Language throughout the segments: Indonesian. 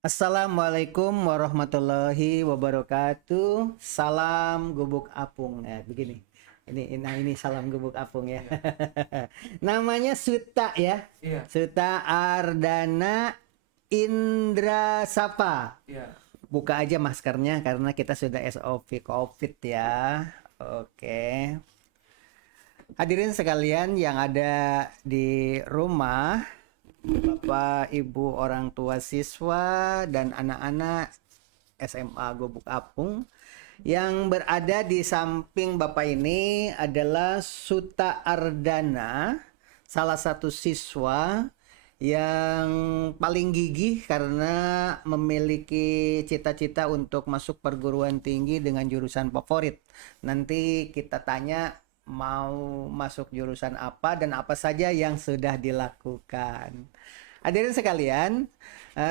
Assalamualaikum warahmatullahi wabarakatuh. Salam gubuk apung. Begini. Ini salam gubuk apung ya. Iya, Namanya Suta ya. iya, Suta Ardana Indra Sapa. iya. Buka aja maskernya karena kita sudah SOP COVID ya. Oke. Hadirin sekalian yang ada di rumah, Bapak, Ibu, orang tua siswa, dan anak-anak SMA Gubuk Apung. Yang berada di samping Bapak ini adalah Suta Ardana, salah satu siswa yang paling gigih karena memiliki cita-cita untuk masuk perguruan tinggi dengan jurusan favorit. Nanti kita tanya mau masuk jurusan apa dan apa saja yang sudah dilakukan. Hadirin sekalian,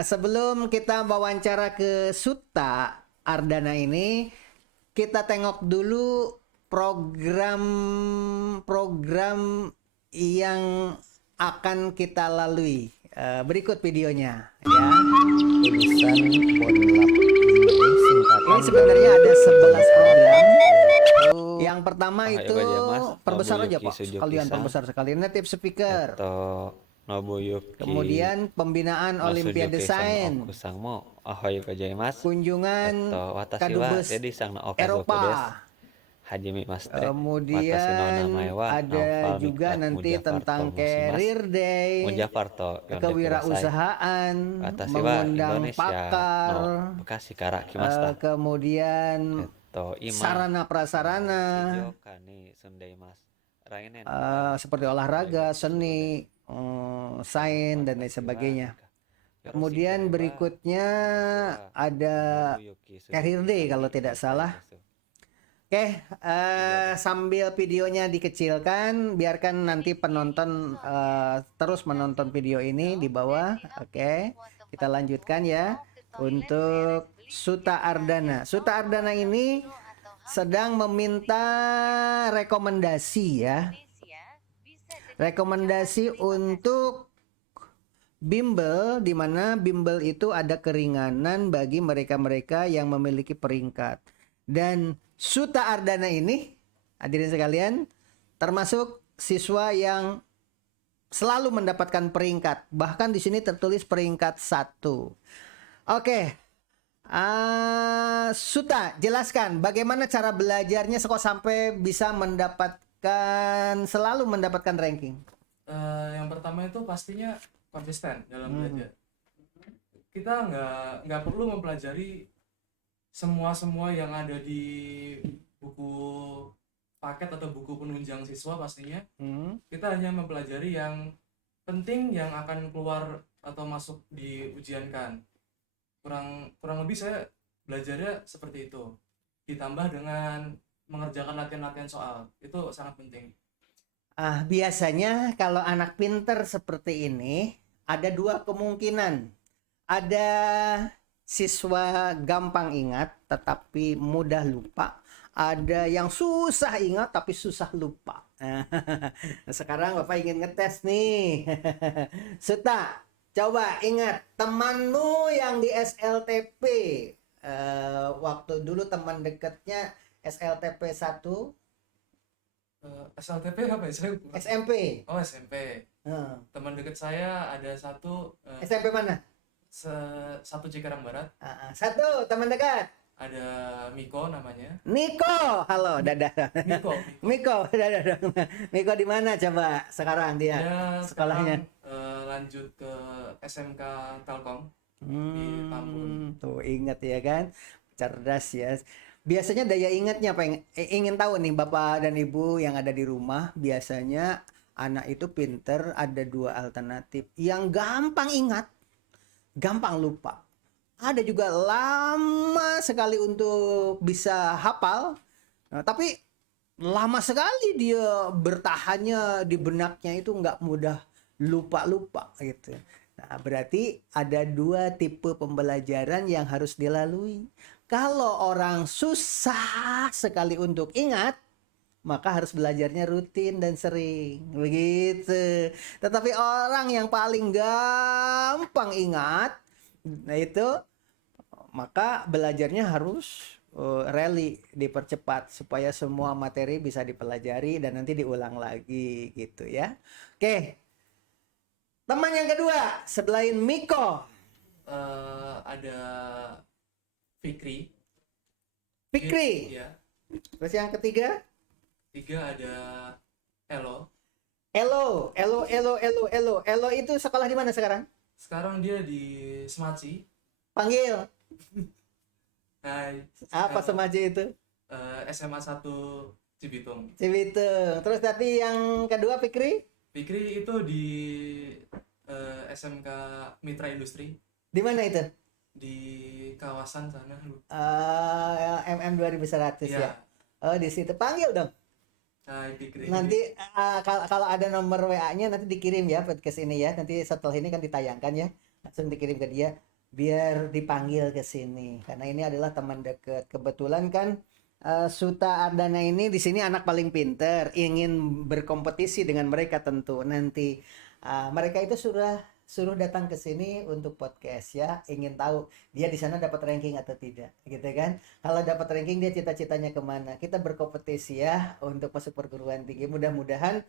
sebelum kita wawancara ke Suta Ardana ini, kita tengok dulu program-program yang akan kita lalui. Berikut videonya ya. Tulisan Bonlab ini singkatan. Ini sebenarnya ada 11 program. Yang pertama itu perbesar aja Pak, sekalian perbesar sekalian native speaker. Atau Nobuyuki Kemudian pembinaan Olimpiade Sains, Kusangmo Ahoy Gozaimasu kunjungan atau Watashi wa Kadubes Dedi Sang no Okazoku Eropa. desu Hajime Maste Watashi no Kemudian namae wa ada Naufal juga Miklat nanti Mujafarto tentang Mushimasu. career day, Mujafarto Yonde Kudasai. kewirausahaan, Watashi wa mengundang Indonesia pakar, no Bekasi Kara Kimasta. kemudian Ima sarana prasarana, Ijo Kani Sundaimasu. Rainen seperti olahraga, seni, sains dan lain sebagainya. Kemudian berikutnya ada career day kalau tidak salah. Oke, sambil videonya dikecilkan, biarkan nanti penonton terus menonton video ini di bawah. Oke, kita lanjutkan ya untuk Suta Ardana. Suta Ardana ini sedang meminta rekomendasi ya. Rekomendasi untuk bimbel, di mana bimbel itu ada keringanan bagi mereka-mereka yang memiliki peringkat. Dan Suta Ardana ini, hadirin sekalian, termasuk siswa yang selalu mendapatkan peringkat. Bahkan di sini tertulis peringkat 1. Oke. Suta, jelaskan bagaimana cara belajarnya kok sampai bisa selalu mendapatkan ranking. Yang pertama itu pastinya konsisten dalam belajar. Kita nggak perlu mempelajari semua yang ada di buku paket atau buku penunjang siswa pastinya. Kita hanya mempelajari yang penting yang akan keluar atau masuk di ujian kan. Kurang lebih saya belajarnya seperti itu. Ditambah dengan mengerjakan latihan-latihan soal. Itu sangat penting. Biasanya kalau anak pinter seperti ini ada dua kemungkinan. Ada siswa gampang ingat tetapi mudah lupa. Ada yang susah ingat tapi susah lupa. Sekarang Bapak ingin ngetes nih. Suta, coba ingat temanmu yang di SLTP. Waktu dulu teman dekatnya SLTP 1. SLTP apa ya? Saya lupa. SMP. Oh, SMP. Teman dekat saya ada satu. SMP mana? Satu Cikarang Barat. Satu teman dekat. Ada Miko namanya. Niko, halo, dadah. Miko. Miko, dadah. Miko di mana coba sekarang dia sekolahnya? Lanjut ke SMK Telkom di Tambun. Tuh ingat ya kan, cerdas ya. Biasanya daya ingatnya apa? Ingin tahu nih Bapak dan Ibu yang ada di rumah, biasanya anak itu pinter ada dua alternatif. Yang gampang ingat, gampang lupa. Ada juga lama sekali untuk bisa hafal, tapi lama sekali dia bertahannya di benaknya itu nggak mudah lupa-lupa gitu. Nah, berarti ada dua tipe pembelajaran yang harus dilalui. Kalau orang susah sekali untuk ingat, maka harus belajarnya rutin dan sering. Begitu. Tetapi orang yang paling gampang ingat, Nah itu maka belajarnya harus rally dipercepat supaya semua materi bisa dipelajari dan nanti diulang lagi gitu ya. Oke, teman yang kedua selain Miko, Ada Fikri. Fikri. Ya. Terus yang ketiga, 3 ada Elo. Elo. Elo itu sekolah di mana sekarang? Sekarang dia di Semaci. Panggil. Hai. Apa Semaji itu? SMA 1 Cibitung. Cibitung. Terus tadi yang kedua Fikri? Fikri itu di SMK Mitra Industri Di mana itu? di kawasan sana. MM 2100 ya. Ya. Oh, di situ. Panggil dong. Hai Fikri. Nanti kalau ada nomor WA-nya nanti dikirim ya podcast ini ya. Nanti setelah ini kan ditayangkan ya. Langsung dikirim ke dia biar dipanggil ke sini karena ini adalah teman dekat. Kebetulan kan Suta Ardana ini di sini anak paling pinter, ingin berkompetisi dengan mereka tentu. Nanti mereka itu suruh datang ke sini untuk podcast ya, ingin tahu dia di sana dapat ranking atau tidak, gitu kan? Kalau dapat ranking dia cita-citanya kemana? Kita berkompetisi ya untuk masuk perguruan tinggi. Mudah-mudahan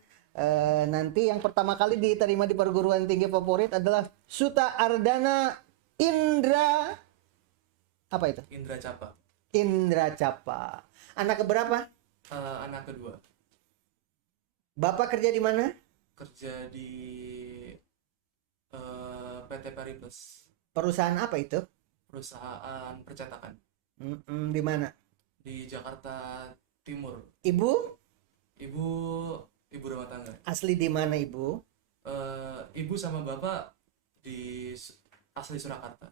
nanti yang pertama kali diterima di perguruan tinggi favorit adalah Suta Ardana Indra. Apa itu? Indra Capa. Indra Capa. Anak keberapa? Anak kedua. Bapak kerja di mana? Kerja di PT Periplus. Perusahaan apa itu? Perusahaan percetakan Di mana? di Jakarta Timur. Ibu? Ibu rumah tangga. Asli di mana ibu? Ibu sama bapak asli Surakarta.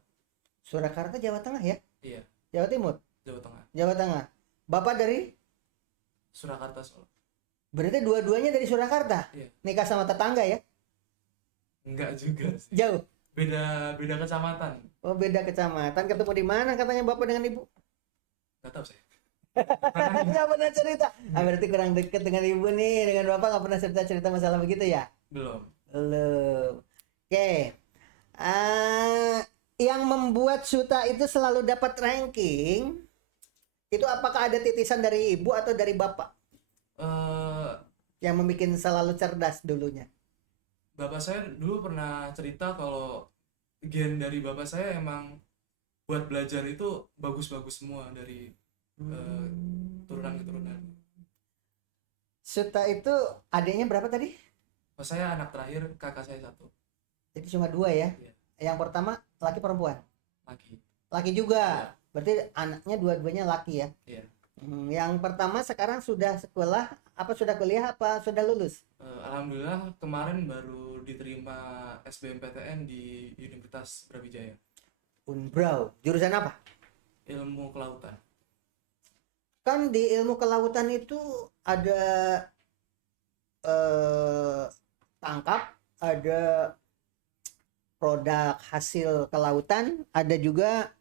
Surakarta, Jawa Tengah ya? Iya, Jawa Timur? Jawa Tengah. Jawa Tengah. Bapak dari? Surakarta Solo. Berarti dua-duanya dari Surakarta? Iya. Nikah sama tetangga ya? Enggak juga sih. Jauh? Beda kecamatan. Oh, beda kecamatan. Ketemu di mana katanya bapak dengan ibu? Nggak tahu saya. Nggak pernah cerita. Berarti kurang deket dengan ibu nih. Dengan bapak nggak pernah cerita-cerita masalah begitu ya? Belum. Belum. Oke. Yang membuat Suta itu selalu dapat ranking, itu apakah ada titisan dari ibu atau dari bapak? Yang membuat selalu cerdas dulunya. Bapak saya dulu pernah cerita kalau gen dari bapak saya emang buat belajar itu bagus-bagus semua dari turunan-keturunan. Suta itu adiknya berapa tadi? Pas saya anak terakhir, kakak saya 1. Jadi cuma 2 ya? Iya. Yang pertama laki perempuan? Laki. Laki juga? Iya. Berarti anaknya dua-duanya laki ya? Iya. Yang pertama sekarang sudah sekolah, apa sudah kuliah, apa sudah lulus? Alhamdulillah kemarin baru diterima SBMPTN di Universitas Brawijaya. Unbrau. Jurusan apa? Ilmu kelautan. Kan di ilmu kelautan itu ada tangkap, ada produk hasil kelautan, ada juga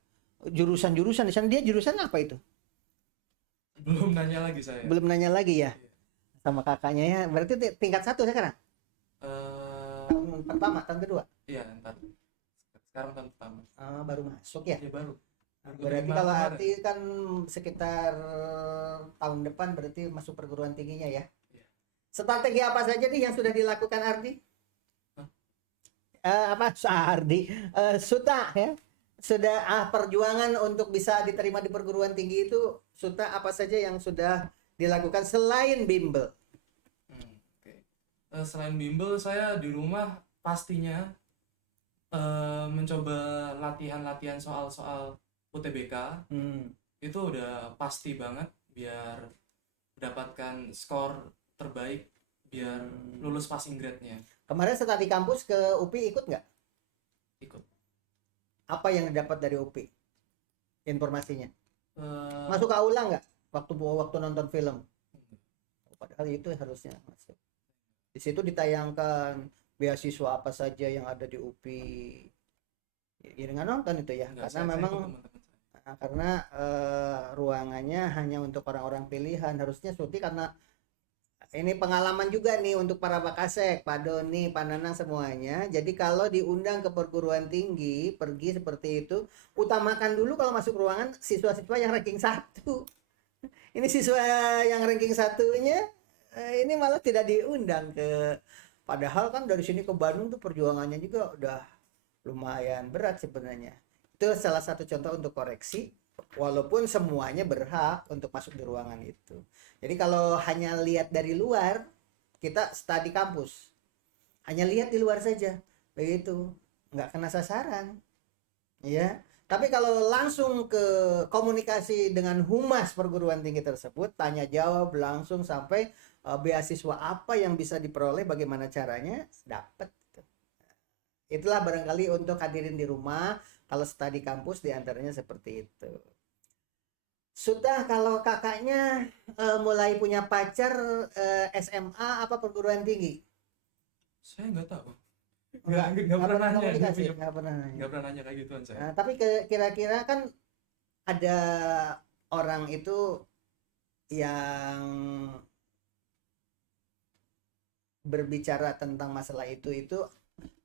jurusan-jurusan di sana. Dia jurusan apa itu? Belum nanya lagi saya. Belum nanya lagi ya sama kakaknya ya. Berarti tingkat 1 sekarang? Tahun pertama, tahun kedua? Iya, ntar. Sekarang tahun pertama. Baru masuk ya? Iya, baru. Berarti kalau Arti kan sekitar tahun depan berarti masuk perguruan tingginya ya? Iya. Strategi apa saja nih yang sudah dilakukan Ardi? Suta ya? Sudah perjuangan untuk bisa diterima di perguruan tinggi itu, Suta apa saja yang sudah dilakukan selain bimbel? Okay. Selain bimbel, saya di rumah pastinya mencoba latihan-latihan soal-soal UTBK. Itu udah pasti banget biar mendapatkan skor terbaik biar lulus passing grade-nya. Kemarin setelah di kampus ke UPI ikut nggak? Ikut. Apa yang didapat dari UPI? Informasinya? Eh, Masuk ke aula nggak? Waktu nonton film? Padahal itu harusnya masuk. Di situ ditayangkan beasiswa apa saja yang ada di UPI. Ya nggak nonton itu ya, enggak, karena saya memang ikut teman-teman saya. karena ruangannya hanya untuk orang-orang pilihan. Harusnya Suti karena ini pengalaman juga nih untuk para Bakasek, Pak Doni, Pak Nanang semuanya. Jadi kalau diundang ke perguruan tinggi, pergi seperti itu, utamakan dulu kalau masuk ruangan siswa-siswa yang ranking satu. Ini siswa yang ranking satunya, ini malah tidak diundang ke. Padahal kan dari sini ke Bandung tuh perjuangannya juga udah lumayan berat sebenarnya. Itu salah satu contoh untuk koreksi, walaupun semuanya berhak untuk masuk di ruangan itu. Jadi kalau hanya lihat dari luar, kita studi kampus. Hanya lihat di luar saja, begitu. Nggak kena sasaran. Ya. Tapi kalau langsung ke komunikasi dengan humas perguruan tinggi tersebut, tanya jawab langsung sampai beasiswa apa yang bisa diperoleh, bagaimana caranya, dapat. Itulah barangkali untuk hadirin di rumah, kalau studi kampus diantaranya seperti itu. Sudah kalau kakaknya mulai punya pacar SMA apa perguruan tinggi? Saya nggak tahu. Nggak Nggak pernah nanya. komunikasi, Nggak nggak pernah nanya. pernah nanya kayak gituan saya. Nah, tapi kira-kira kan ada orang itu yang berbicara tentang masalah itu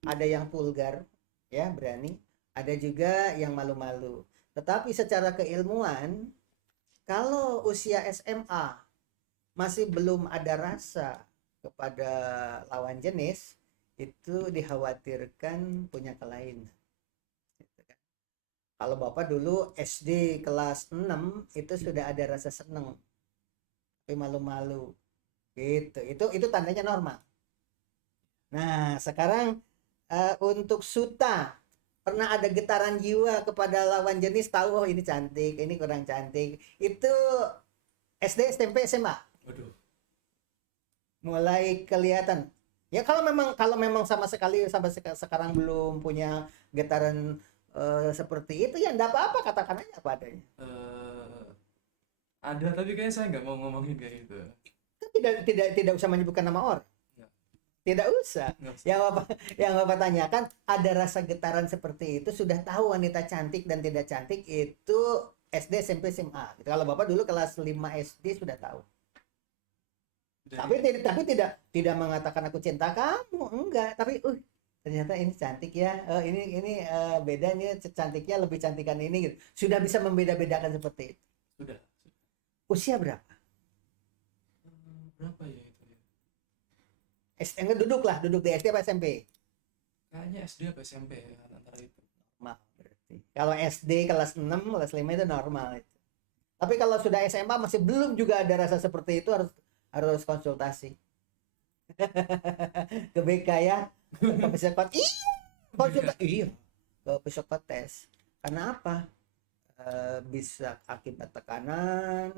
ada yang vulgar, ya berani, ada juga yang malu-malu. Tetapi secara keilmuan, kalau usia SMA masih belum ada rasa kepada lawan jenis, itu dikhawatirkan punya kelainan. Kalau Bapak dulu SD kelas 6 itu sudah ada rasa seneng, tapi malu-malu. Gitu. Itu tandanya normal. Nah, sekarang untuk Suta, pernah ada getaran jiwa kepada lawan jenis, tahu oh ini cantik, ini kurang cantik. Itu SD, SMP, SMA. Waduh. Mulai kelihatan. Ya kalau memang sama sekali sampai sekarang belum punya getaran seperti itu, ya enggak apa-apa, katakan aja apa adanya. Ada, tapi kayaknya saya nggak mau ngomongin kayak gitu. Tidak usah menyebutkan nama orang. Nggak. Tidak usah. Nggak usah. Yang Bapak tanyakan, ada rasa getaran seperti itu, sudah tahu wanita cantik dan tidak cantik itu SD, SMP, SMA. Kalau Bapak dulu kelas 5 SD sudah tahu. Dari- Tapi tidak mengatakan aku cinta kamu, enggak. Tapi ternyata ini cantik ya. Ini beda nih, cantiknya lebih cantikan ini gitu. Sudah bisa membeda-bedakan seperti itu. Sudah. Usia berapa? Berapa ya itu ya? Enggak, duduk di SD apa SMP? Kayaknya SD apa SMP ya, antara itu. Normal berarti. Kalau SD kelas 6, kelas 5 itu normal itu. Tapi kalau sudah SMA masih belum juga ada rasa seperti itu, harus konsultasi. Ke BK ya, ke psikotes. Iya, konsultasi. Iya, ke psikotes. Karena apa? Bisa akibat tekanan,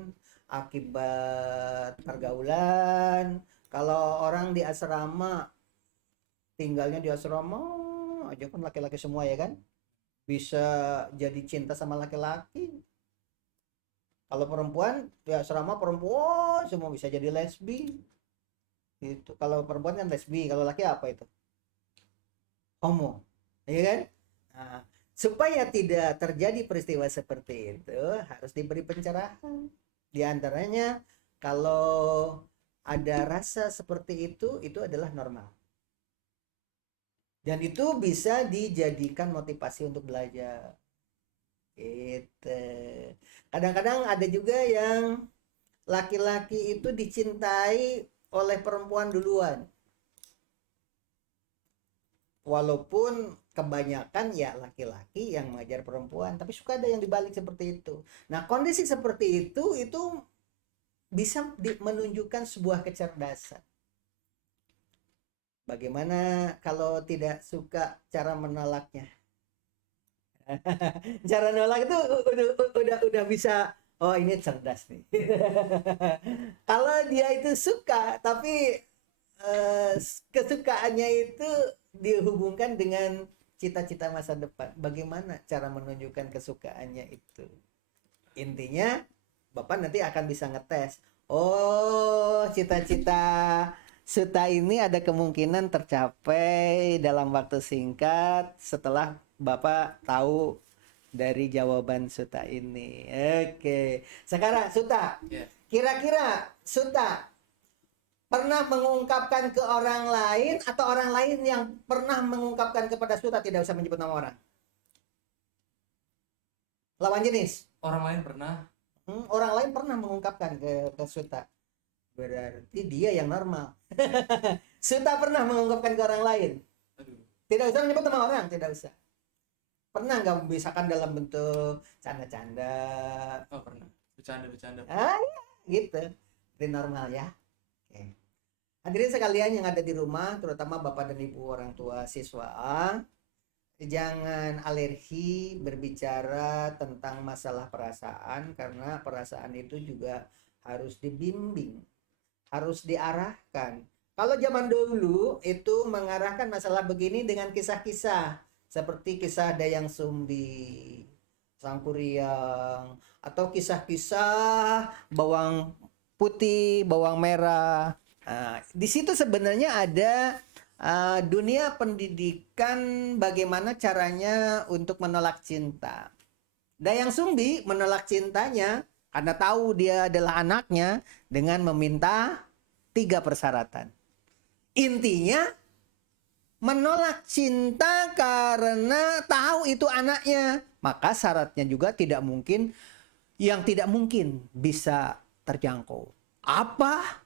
akibat pergaulan. Kalau orang di asrama, tinggalnya di asrama aja kan laki-laki semua ya kan, bisa jadi cinta sama laki-laki. Kalau perempuan di asrama perempuan semua bisa jadi lesbi. Itu kalau perempuan kan lesbi, kalau laki apa itu? Homo. Iya kan? Nah, supaya tidak terjadi peristiwa seperti itu harus diberi pencerahan. Di antaranya kalau ada rasa seperti itu adalah normal. Dan itu bisa dijadikan motivasi untuk belajar. Gitu. Kadang-kadang ada juga yang laki-laki itu dicintai oleh perempuan duluan. Walaupun kebanyakan ya laki-laki yang mengajar perempuan, tapi suka ada yang dibalik seperti itu. Nah, kondisi seperti itu bisa menunjukkan sebuah kecerdasan. Bagaimana kalau tidak suka cara menolaknya? Cara nolak itu udah bisa, oh ini cerdas nih. Kalau dia itu suka tapi kesukaannya itu dihubungkan dengan cita-cita masa depan, bagaimana cara menunjukkan kesukaannya itu? Intinya Bapak nanti akan bisa ngetes, oh cita-cita Suta ini ada kemungkinan tercapai dalam waktu singkat setelah Bapak tahu dari jawaban Suta ini. Oke. Sekarang Suta, Ya. kira-kira Suta pernah mengungkapkan ke orang lain atau orang lain yang pernah mengungkapkan kepada Suta, tidak usah menyebut nama orang. Lawan jenis. Orang lain pernah. Orang lain pernah mengungkapkan ke Suta. Berarti dia yang normal. Suta pernah mengungkapkan ke orang lain. Aduh. Tidak usah menyebut nama orang, tidak usah. Pernah nggak, misalkan dalam bentuk canda-canda? Oh pernah. Bercanda. Ah, iya, gitu. Ini normal ya. Oke. Hadirin sekalian yang ada di rumah, terutama Bapak dan Ibu orang tua siswa A, jangan alergi berbicara tentang masalah perasaan, karena perasaan itu juga harus dibimbing, harus diarahkan. Kalau zaman dulu itu mengarahkan masalah begini dengan kisah-kisah, seperti kisah Dayang Sumbi, Sangkuriang, atau kisah-kisah bawang putih, bawang merah. Di situ sebenarnya ada dunia pendidikan, bagaimana caranya untuk menolak cinta. Dayang Sumbi menolak cintanya karena tahu dia adalah anaknya dengan meminta 3 persyaratan. Intinya menolak cinta karena tahu itu anaknya. Maka syaratnya juga tidak mungkin, yang tidak mungkin bisa terjangkau. Apa?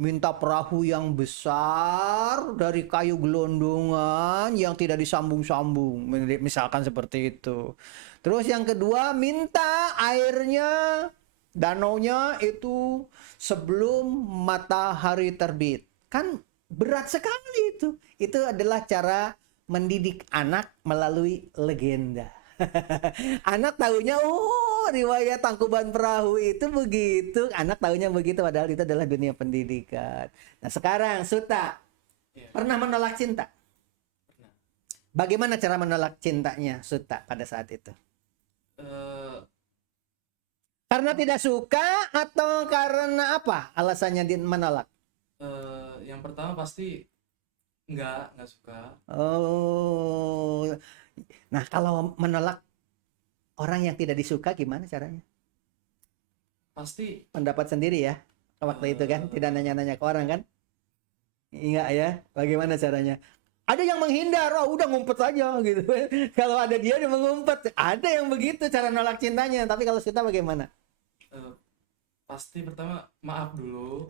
Minta perahu yang besar dari kayu gelondongan yang tidak disambung-sambung, misalkan seperti itu. Terus yang kedua, minta airnya, danaunya itu sebelum matahari terbit. Kan berat sekali itu. Itu adalah cara mendidik anak melalui legenda. Anak tahunya, oh riwayat Tangkuban Perahu itu begitu. Anak tahunya begitu, padahal itu adalah dunia pendidikan. Nah sekarang Suta, pernah menolak cinta? Pernah. Bagaimana cara menolak cintanya Suta pada saat itu? Karena tidak suka atau karena apa alasannya menolak? Yang pertama pasti nggak suka. Oh, nah kalau menolak orang yang tidak disuka gimana caranya? Pasti Pendapat sendiri ya waktu itu kan, tidak nanya-nanya ke orang kan? Enggak ya, bagaimana caranya? Ada yang menghindar, oh udah ngumpet aja gitu. Kalau ada dia mengumpet, ada yang begitu cara nolak cintanya. Tapi kalau kita bagaimana? Pasti pertama maaf dulu.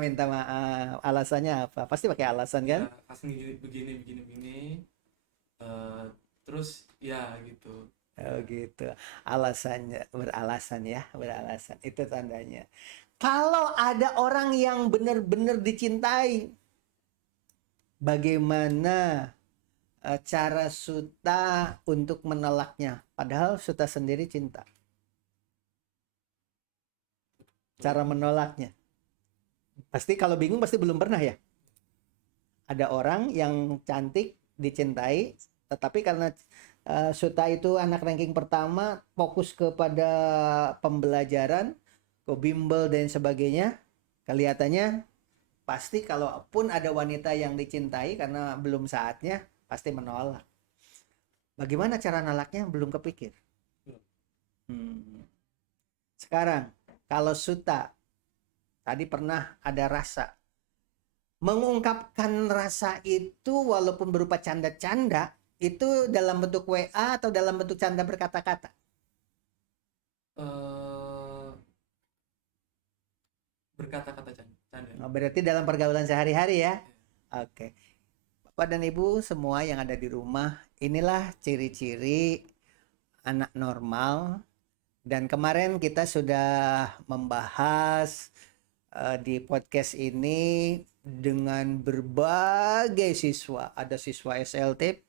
Minta maaf. Alasannya apa? Pasti pakai alasan kan? Ya, asli begini. Terus ya gitu. Oh gitu. Alasannya beralasan ya, beralasan. Itu tandanya. Kalau ada orang yang benar-benar dicintai, bagaimana cara Suta untuk menolaknya? Padahal Suta sendiri cinta. Cara menolaknya. Pasti kalau bingung pasti belum pernah ya. Ada orang yang cantik, dicintai, tetapi karena Suta itu anak ranking pertama, fokus kepada pembelajaran, ke bimbel dan sebagainya. Kelihatannya pasti kalaupun ada wanita yang dicintai karena belum saatnya, pasti menolak. Bagaimana cara nolaknya? Belum kepikir. Sekarang, kalau Suta tadi pernah ada rasa, mengungkapkan rasa itu walaupun berupa canda-canda, itu dalam bentuk WA atau dalam bentuk canda berkata-kata? Berkata-kata canda. Berarti dalam pergaulan sehari-hari ya? Oke. Bapak dan Ibu semua yang ada di rumah, inilah ciri-ciri anak normal. Dan kemarin kita sudah membahas di podcast ini dengan berbagai siswa. Ada siswa SLTP,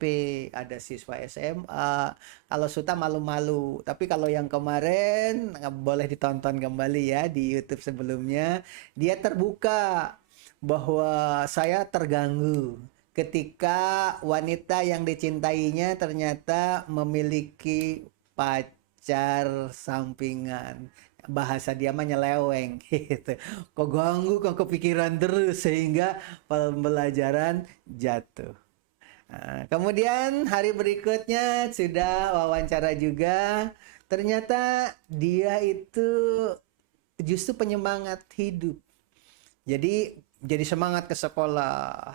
ada siswa SMA. Kalau Suta malu-malu. Tapi kalau yang kemarin boleh ditonton kembali ya di YouTube sebelumnya. Dia terbuka bahwa saya terganggu ketika wanita yang dicintainya ternyata memiliki pacar sampingan. Bahasa dia mah nyeleweng gitu. Kok ganggu, kok kepikiran terus sehingga pembelajaran jatuh. Nah, kemudian hari berikutnya sudah wawancara juga. Ternyata dia itu justru penyemangat hidup. Jadi jadi semangat ke sekolah.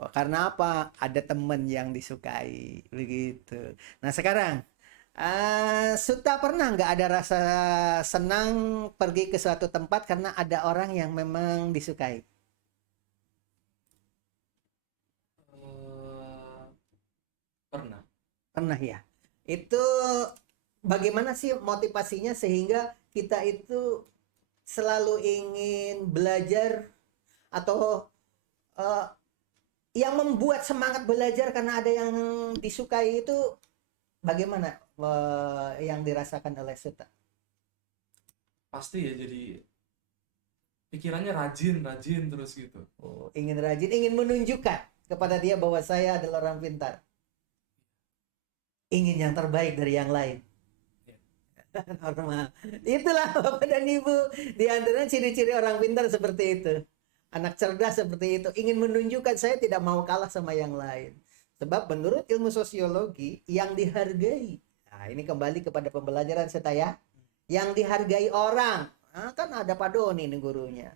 Oh, karena apa? Ada teman yang disukai, begitu. Nah sekarang, Suta pernah nggak ada rasa senang pergi ke suatu tempat karena ada orang yang memang disukai? Eh, pernah. Pernah ya. Itu bagaimana sih motivasinya sehingga kita itu selalu ingin belajar atau eh, yang membuat semangat belajar karena ada yang disukai itu bagaimana yang dirasakan oleh Suta? Pasti ya, jadi pikirannya rajin terus gitu. Oh, ingin rajin, ingin menunjukkan kepada dia bahwa saya adalah orang pintar. Ingin yang terbaik dari yang lain. Ya. Normal. Itulah Bapak dan Ibu. Di antara ciri-ciri orang pintar seperti itu. Anak cerdas seperti itu. Ingin menunjukkan saya tidak mau kalah sama yang lain. Sebab menurut ilmu sosiologi, yang dihargai. Nah, ini kembali kepada pembelajaran saya. Yang dihargai orang. Nah, kan ada Pak Doni nih gurunya.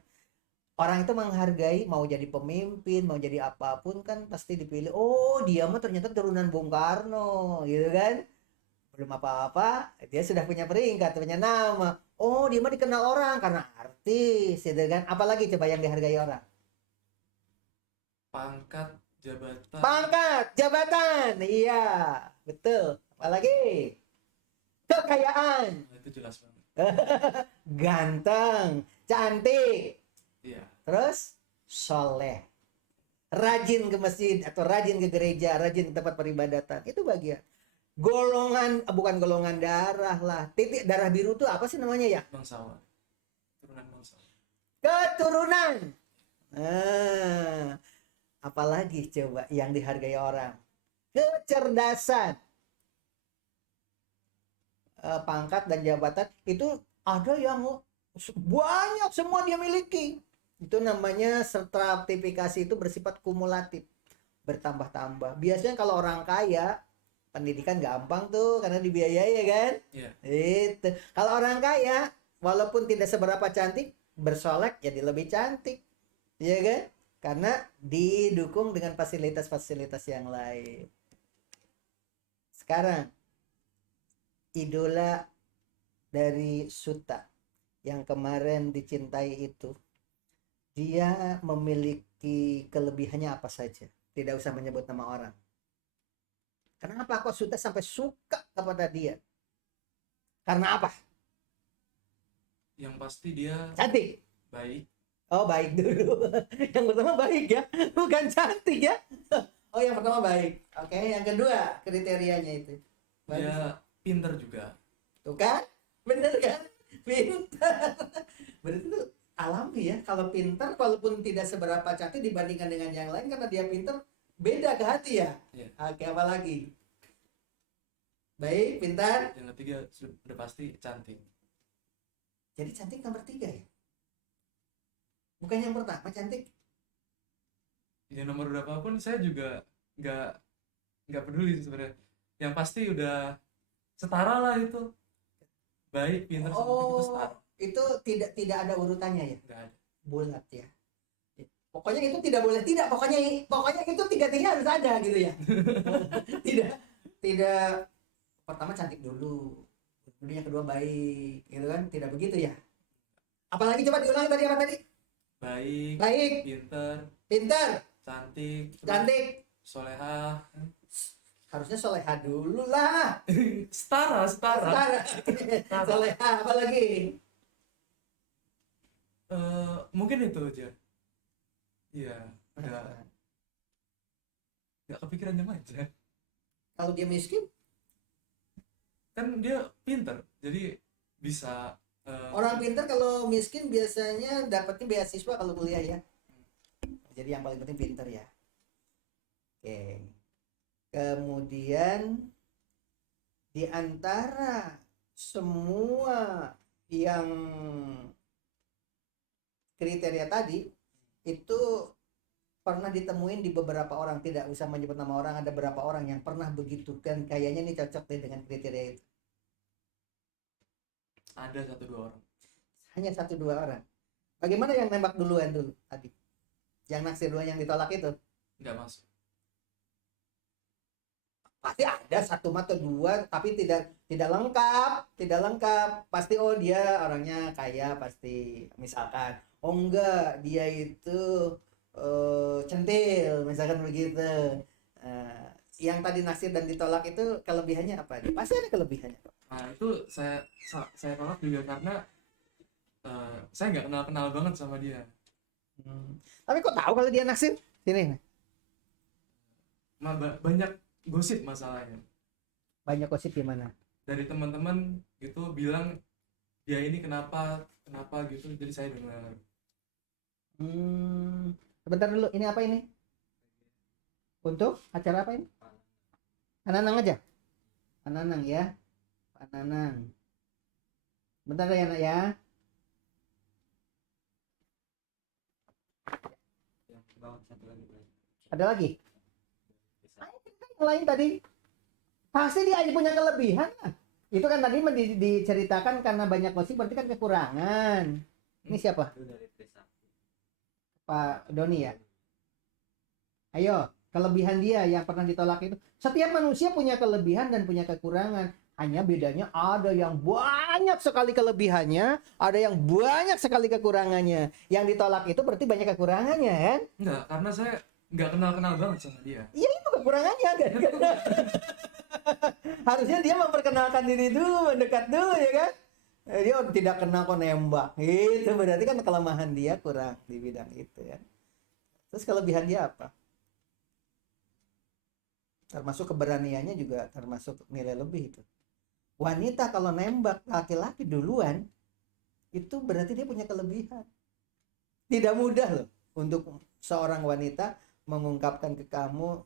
Orang itu menghargai, mau jadi pemimpin, mau jadi apapun kan pasti dipilih. Oh, dia mah ternyata turunan Bung Karno, gitu kan? Belum apa-apa, dia sudah punya peringkat, punya nama. Oh, dia mah dikenal orang karena artis, gitu kan? Apalagi coba yang dihargai orang? Pangkat, jabatan. Pangkat, jabatan, iya, betul. Apalagi? Kekayaan, Nah, itu jelas banget. ganteng, cantik, Iya. terus soleh. Rajin ke masjid atau rajin ke gereja, rajin ke tempat peribadatan. Itu bagian. Golongan, bukan golongan darah lah. Titik darah biru itu apa sih namanya ya? Bangsawan. Turunan bangsawan. Keturunan. Apalagi coba yang dihargai orang? Kecerdasan. Pangkat dan jabatan itu ada yang banyak semua dia miliki. Itu namanya stratifikasi, itu bersifat kumulatif, bertambah-tambah. Biasanya kalau orang kaya pendidikan gampang tuh karena dibiayai ya kan. Iya. Itu kalau orang kaya walaupun tidak seberapa cantik bersolek jadi lebih cantik, ya kan, karena didukung dengan fasilitas-fasilitas yang lain. Sekarang idola dari Suta yang kemarin dicintai itu, dia memiliki kelebihannya apa saja? Tidak usah menyebut nama orang. Kenapa kok Suta sampai suka kepada dia? Karena apa? Yang pasti dia Cantik. baik. Oh, baik dulu. Yang pertama baik ya, bukan cantik ya. Oh, yang pertama baik. Oke, yang kedua kriterianya itu. Dia pinter juga. Tuh kan? Bener kan? Pintar. Berarti itu alami ya. Kalau pintar, walaupun tidak seberapa cantik dibandingkan dengan yang lain, karena dia pintar, beda ke hati ya. Iya. Oke, apa lagi? Baik, pintar. Yang ketiga sudah pasti cantik. Jadi cantik nomor 3 ya? Bukan yang pertama cantik. Ya nomor berapapun saya juga nggak peduli sebenarnya. Yang pasti udah setara lah itu. Baik, pinter, cantik itu setara. Itu tidak ada urutannya ya? Nggak ada. Bulat ya. Pokoknya itu tidak boleh tidak. Pokoknya itu tiga-tiga harus ada gitu ya. Tidak pertama cantik dulu. Kemudian yang kedua baik, gitu kan? Tidak begitu ya. Apalagi coba diulangi tadi apa tadi? Baik, pinter, Cantik, cantik, soleha. harusnya soleha dulu lah. Setara. Soleha, apa lagi? Mungkin itu aja. Iya, nggak kepikiran yang aja. Kalau dia miskin, Kan dia pinter, jadi bisa. orang pintar kalau miskin biasanya dapatnya beasiswa kalau kuliah ya. Jadi yang paling penting pintar ya. Oke. Kemudian di antara semua yang kriteria tadi itu pernah ditemuin di beberapa orang, tidak usah menyebut nama orang, ada beberapa orang yang pernah begitu kan, kayaknya ini cocok deh dengan kriteria itu. Ada 1-2 orang. Hanya 1-2 orang. Bagaimana yang nembak duluan dulu tadi? Yang naksir duluan yang ditolak itu? nggak masuk. Pasti ada satu atau dua, tapi tidak lengkap. Pasti oh dia orangnya kaya pasti, misalkan. Oh enggak, dia itu centil, misalkan begitu. Yang tadi naksir dan ditolak itu kelebihannya apa? Pasti ada kelebihannya. Nah itu saya tolak juga karena saya nggak kenal banget sama dia. Tapi kok tahu kalau dia naksir? Sini. Banyak gosip masalahnya. Banyak gosip gimana? Dari teman-teman gitu bilang dia ini kenapa gitu, jadi saya dengar. Sebentar dulu, ini apa ini? Untuk acara apa ini? Ananang aja. Ananang ya. Ananang. Bentar ya nak ya. Ada lagi? Yang lain tadi. Pasti dia aja punya kelebihan lah. Itu kan tadi diceritakan karena banyak gosip, berarti kan kekurangan. Ini siapa? Pak Doni ya? Ayo, kelebihan dia yang pernah ditolak itu. Setiap manusia punya kelebihan dan punya kekurangan. Hanya bedanya ada yang banyak sekali kelebihannya, ada yang banyak sekali kekurangannya. Yang ditolak itu berarti banyak kekurangannya kan? Enggak, karena saya nggak kenal banget sama dia. Iya, itu kekurangannya kan? Harusnya dia memperkenalkan diri dulu, mendekat dulu ya kan? Dia tidak kenal kok nembak. Itu berarti kan kelemahan dia kurang di bidang itu ya. Terus kelebihan dia apa? Termasuk keberaniannya juga termasuk nilai lebih itu. Wanita kalau nembak laki-laki duluan, itu berarti dia punya kelebihan. Tidak mudah loh untuk seorang wanita mengungkapkan ke kamu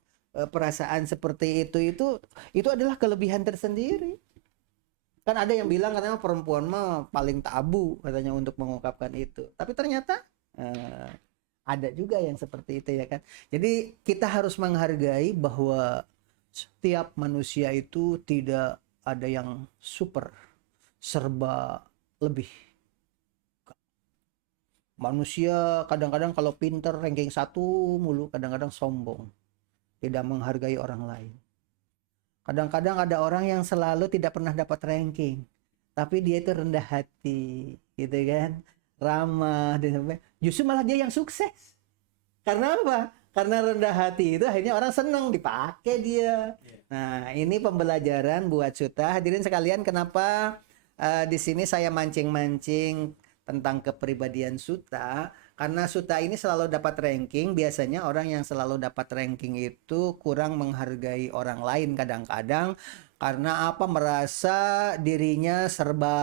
perasaan seperti itu adalah kelebihan tersendiri. Kan ada yang bilang katanya perempuan mah paling tabu katanya untuk mengungkapkan itu. Tapi ternyata ada juga yang seperti itu ya kan. Jadi kita harus menghargai bahwa setiap manusia itu tidak ada yang super serba lebih. Manusia kadang-kadang kalau pinter ranking 1 mulu, kadang-kadang sombong, tidak menghargai orang lain. Kadang-kadang ada orang yang selalu tidak pernah dapat ranking, tapi dia itu rendah hati, gitu kan, ramah dan sebagainya. Justru malah dia yang sukses. Karena apa? Karena rendah hati itu akhirnya orang senang dipakai dia. Nah, ini pembelajaran buat Suta. Hadirin sekalian, kenapa di sini saya mancing-mancing tentang kepribadian Suta? Karena Suta ini selalu dapat ranking. Biasanya orang yang selalu dapat ranking itu kurang menghargai orang lain kadang-kadang. Karena apa? Merasa dirinya serba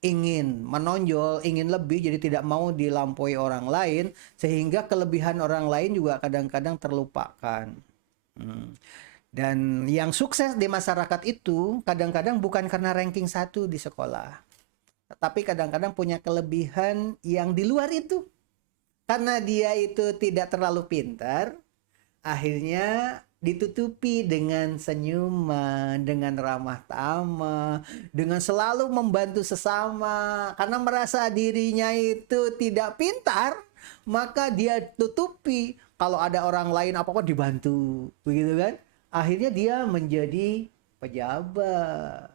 ingin menonjol, ingin lebih, jadi tidak mau dilampaui orang lain, sehingga kelebihan orang lain juga kadang-kadang terlupakan. Dan yang sukses di masyarakat itu kadang-kadang bukan karena ranking 1 di sekolah, tetapi kadang-kadang punya kelebihan yang di luar itu. Karena dia itu tidak terlalu pintar, akhirnya ditutupi dengan senyuman, dengan ramah tamah, dengan selalu membantu sesama. Karena merasa dirinya itu tidak pintar, maka dia tutupi. Kalau ada orang lain apa-apa dibantu, begitu kan? Akhirnya dia menjadi pejabat.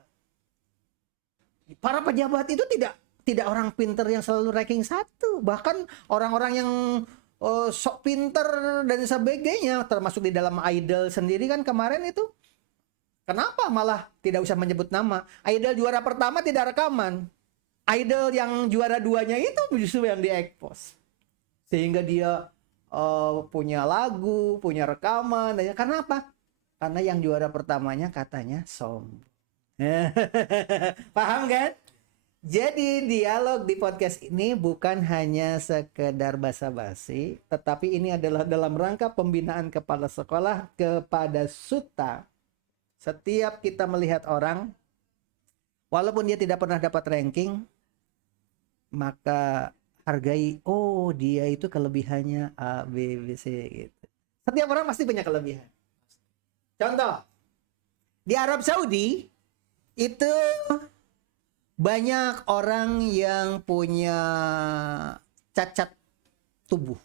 Para pejabat itu tidak orang pintar yang selalu ranking 1. Bahkan orang-orang yang sok pinter dan sebagainya, termasuk di dalam Idol sendiri kan kemarin itu, kenapa malah tidak usah menyebut nama? Idol juara pertama tidak rekaman, Idol yang juara 2-nya itu justru yang diekspos, sehingga dia punya lagu, punya rekaman. Karena apa? Karena yang juara pertamanya katanya sombong. Paham kan? Jadi dialog di podcast ini bukan hanya sekedar basa-basi, tetapi ini adalah dalam rangka pembinaan kepala sekolah kepada Suta. Setiap kita melihat orang, walaupun dia tidak pernah dapat ranking, maka hargai, oh dia itu kelebihannya A, B, C gitu. Setiap orang pasti punya kelebihan. Contoh, di Arab Saudi itu banyak orang yang punya cacat tubuh.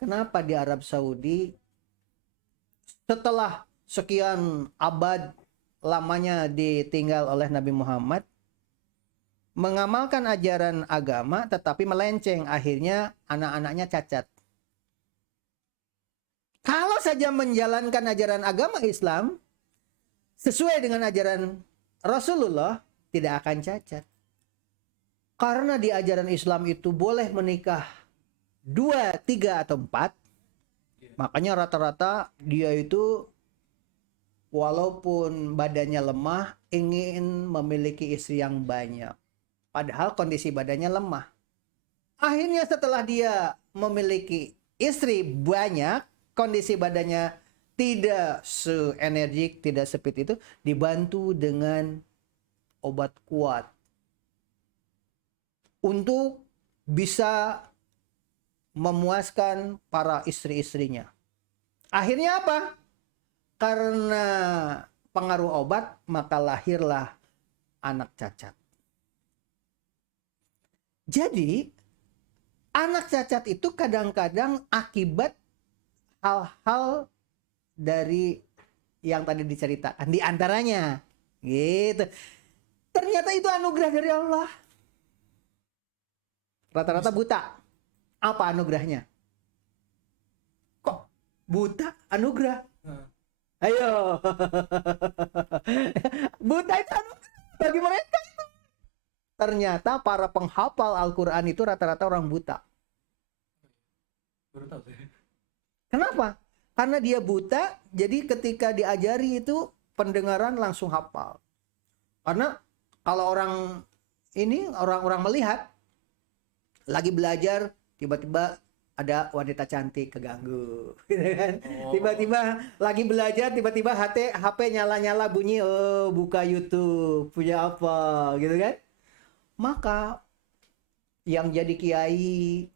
kenapa di Arab Saudi setelah sekian abad lamanya ditinggal oleh Nabi Muhammad, mengamalkan ajaran agama tetapi melenceng, akhirnya anak-anaknya cacat. Kalau saja menjalankan ajaran agama Islam sesuai dengan ajaran Rasulullah, tidak akan cacat. Karena di ajaran Islam itu boleh menikah 2, 3, atau 4. Makanya rata-rata dia itu walaupun badannya lemah ingin memiliki istri yang banyak. Padahal kondisi badannya lemah. Akhirnya setelah dia memiliki istri banyak, kondisi badannya tidak se-energik, tidak sepit itu, dibantu dengan obat kuat untuk bisa memuaskan para istri-istrinya. Akhirnya apa? Karena pengaruh obat, maka lahirlah anak cacat. Jadi, anak cacat itu kadang-kadang akibat hal-hal dari yang tadi diceritakan. Di antaranya, gitu. Ternyata itu anugerah dari Allah. Rata-rata buta. Apa anugerahnya? Kok buta anugerah? Ayo. Buta itu anugerah bagi mereka itu. Ternyata para penghafal Al-Quran itu rata-rata orang buta. Baru tahu saya. Kenapa? Karena dia buta, jadi ketika diajari itu pendengaran langsung hafal. Karena kalau orang melihat lagi belajar, tiba-tiba ada wanita cantik keganggu, gitu kan? Tiba-tiba lagi belajar, tiba-tiba HP nyala-nyala bunyi, oh buka YouTube, punya apa, gitu kan? Maka yang jadi kiai,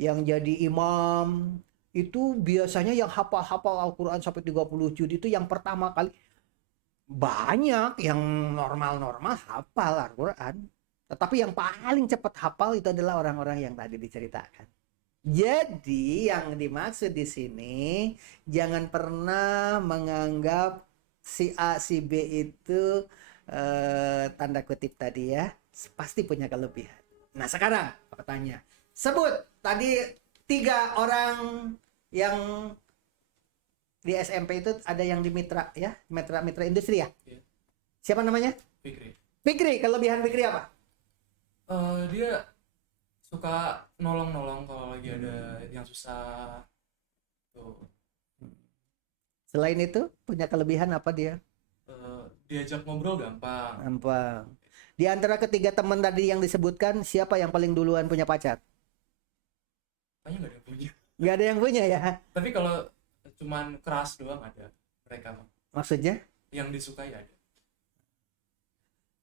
yang jadi imam, itu biasanya yang hafal Al-Quran sampai 30 juz itu yang pertama kali. Banyak yang normal-normal hafal Al-Quran. Tetapi yang paling cepat hafal itu adalah orang-orang yang tadi diceritakan. Jadi yang dimaksud di sini, jangan pernah menganggap si A, si B itu tanda kutip tadi ya, pasti punya kelebihan. Nah sekarang pertanyaan, sebut tadi 3 orang yang di SMP itu, ada yang di mitra ya, mitra industri ya. Iya. Siapa namanya? Fikri. Kelebihan Fikri apa? Dia suka nolong-nolong kalau lagi ada yang susah. Tuh. Selain itu punya kelebihan apa dia? Diajak ngobrol gampang. Di antara ketiga teman tadi yang disebutkan, siapa yang paling duluan punya pacar? Kayaknya nggak ada yang punya. Nggak ada yang punya ya? Tapi kalau cuman keras doang ada mereka. Maksudnya? Yang disukai ada.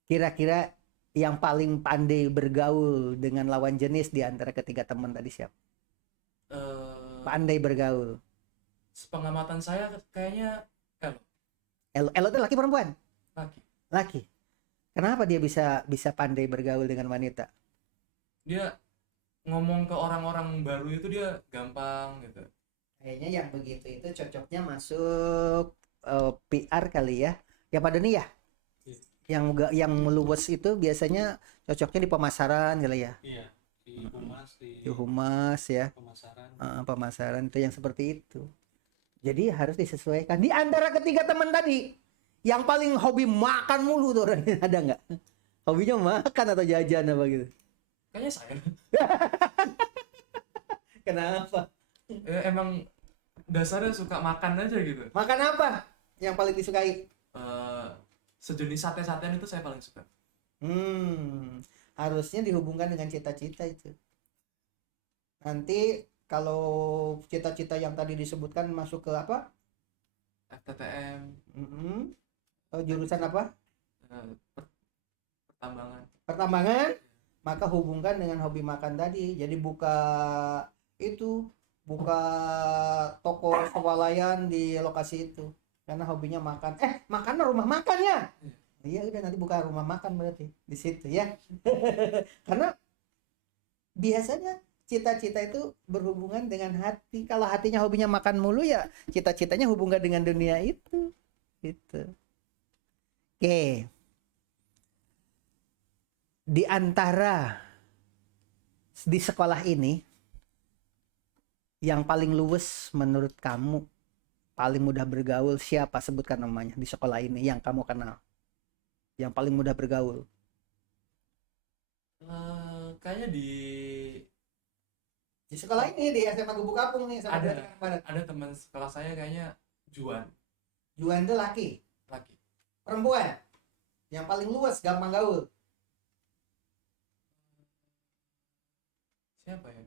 Kira-kira yang paling pandai bergaul dengan lawan jenis di antara ketiga teman tadi siapa? Pandai bergaul. Sepengamatan saya kayaknya Elo itu laki perempuan? laki. Kenapa dia bisa pandai bergaul dengan wanita? Dia ngomong ke orang-orang baru itu dia gampang gitu. Kayaknya yang begitu itu cocoknya masuk PR kali ya. Ya pada nih ya. Yang meluas itu biasanya cocoknya di pemasaran kali ya. Iya, di humas ya. Pemasaran itu yang seperti itu. Jadi harus disesuaikan. Di antara ketiga teman tadi, yang paling hobi makan mulu tuh orangnya, ada nggak? Hobinya makan atau jajan apa gitu? Kayaknya saya. Kenapa? Emang dasarnya suka makan aja gitu. Makan apa yang paling disukai? Sejenis sate-satean itu saya paling suka. Harusnya dihubungkan dengan cita-cita itu. Nanti kalau cita-cita yang tadi disebutkan masuk ke apa? FTTM. Jurusan apa? Pertambangan. Maka hubungkan dengan hobi makan tadi. Jadi buka toko swalayan di lokasi itu. Karena hobinya makan. Makan rumah makannya. Iya udah, nanti buka rumah makan berarti di situ ya. Karena biasanya cita-cita itu berhubungan dengan hati. Kalau hatinya hobinya makan mulu ya cita-citanya hubungan dengan dunia itu. Gitu. Oke. Di antara di sekolah ini yang paling luwes menurut kamu, paling mudah bergaul siapa? Sebutkan namanya di sekolah ini yang kamu kenal. Yang paling mudah bergaul. Kayaknya Di sekolah ini di SMA Gubuk Apung nih sama ada Jakarta Barat. ada teman sekelas saya kayaknya Juan, Juan itu laki, laki. perempuan. Yang paling luwes gampang gaul. Siapa ya?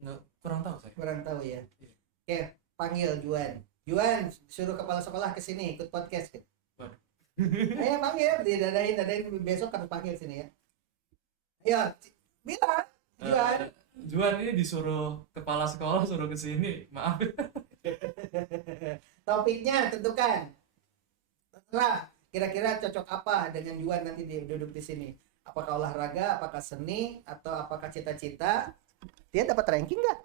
Nggak, kurang tahu saya. Kurang tahu ya. Iya. Oke, panggil Juan. Juan, suruh kepala sekolah ke sini ikut podcast. Waduh. Ayo panggil, dadain besok harus panggil sini ya. Ayo, bilang Juan. Juan ini disuruh kepala sekolah suruh ke sini. Maaf. Topiknya tentukan. Terserah. Kira-kira cocok apa dengan Juan nanti dia duduk di sini? Apakah olahraga, apakah seni, atau apakah cita-cita? Dia dapat ranking nggak?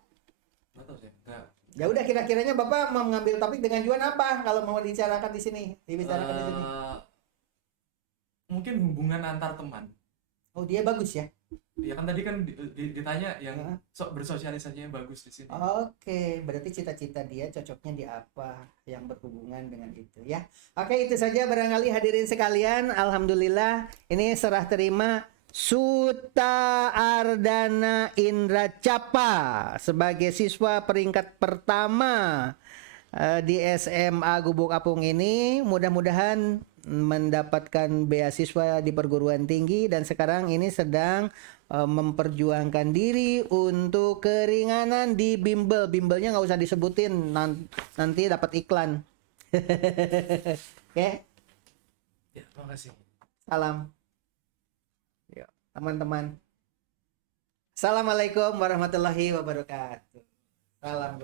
Nggak tahu saya. Nggak. Ya udah kira-kiranya Bapak mau mengambil topik dengan Juan apa kalau mau dibicarakan di sini? Dibicarakan di sini. Mungkin hubungan antar teman. Oh, dia bagus ya. Ya kan tadi kan ditanya yang Heeh. bersosialisasinya bagus di sini. Oke, berarti cita-cita dia cocoknya di apa yang berhubungan dengan itu ya. Oke, itu saja barangkali hadirin sekalian. Alhamdulillah ini serah terima Suta Ardana Indra Capa sebagai siswa peringkat pertama di SMA Gubuk Apung ini. Mudah-mudahan mendapatkan beasiswa di perguruan tinggi dan sekarang ini sedang memperjuangkan diri untuk keringanan di bimbel. Bimbelnya nggak usah disebutin, nanti dapat iklan. Oke, Ya, makasih. salam. Yuk, teman-teman. Assalamualaikum warahmatullahi wabarakatuh. Salam.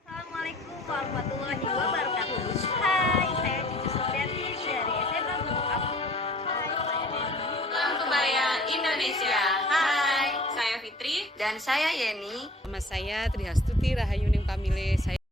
Assalamualaikum warahmatullahi wabarakatuh. Hai, saya Cici Supriyanti dari SMA Gubuk Apung. Hai, saya Dewi. Salam Kebaya Indonesia. Hai, saya Fitri dan saya Yeni. Nama saya Trihastuti Rahayuning Pamile. Saya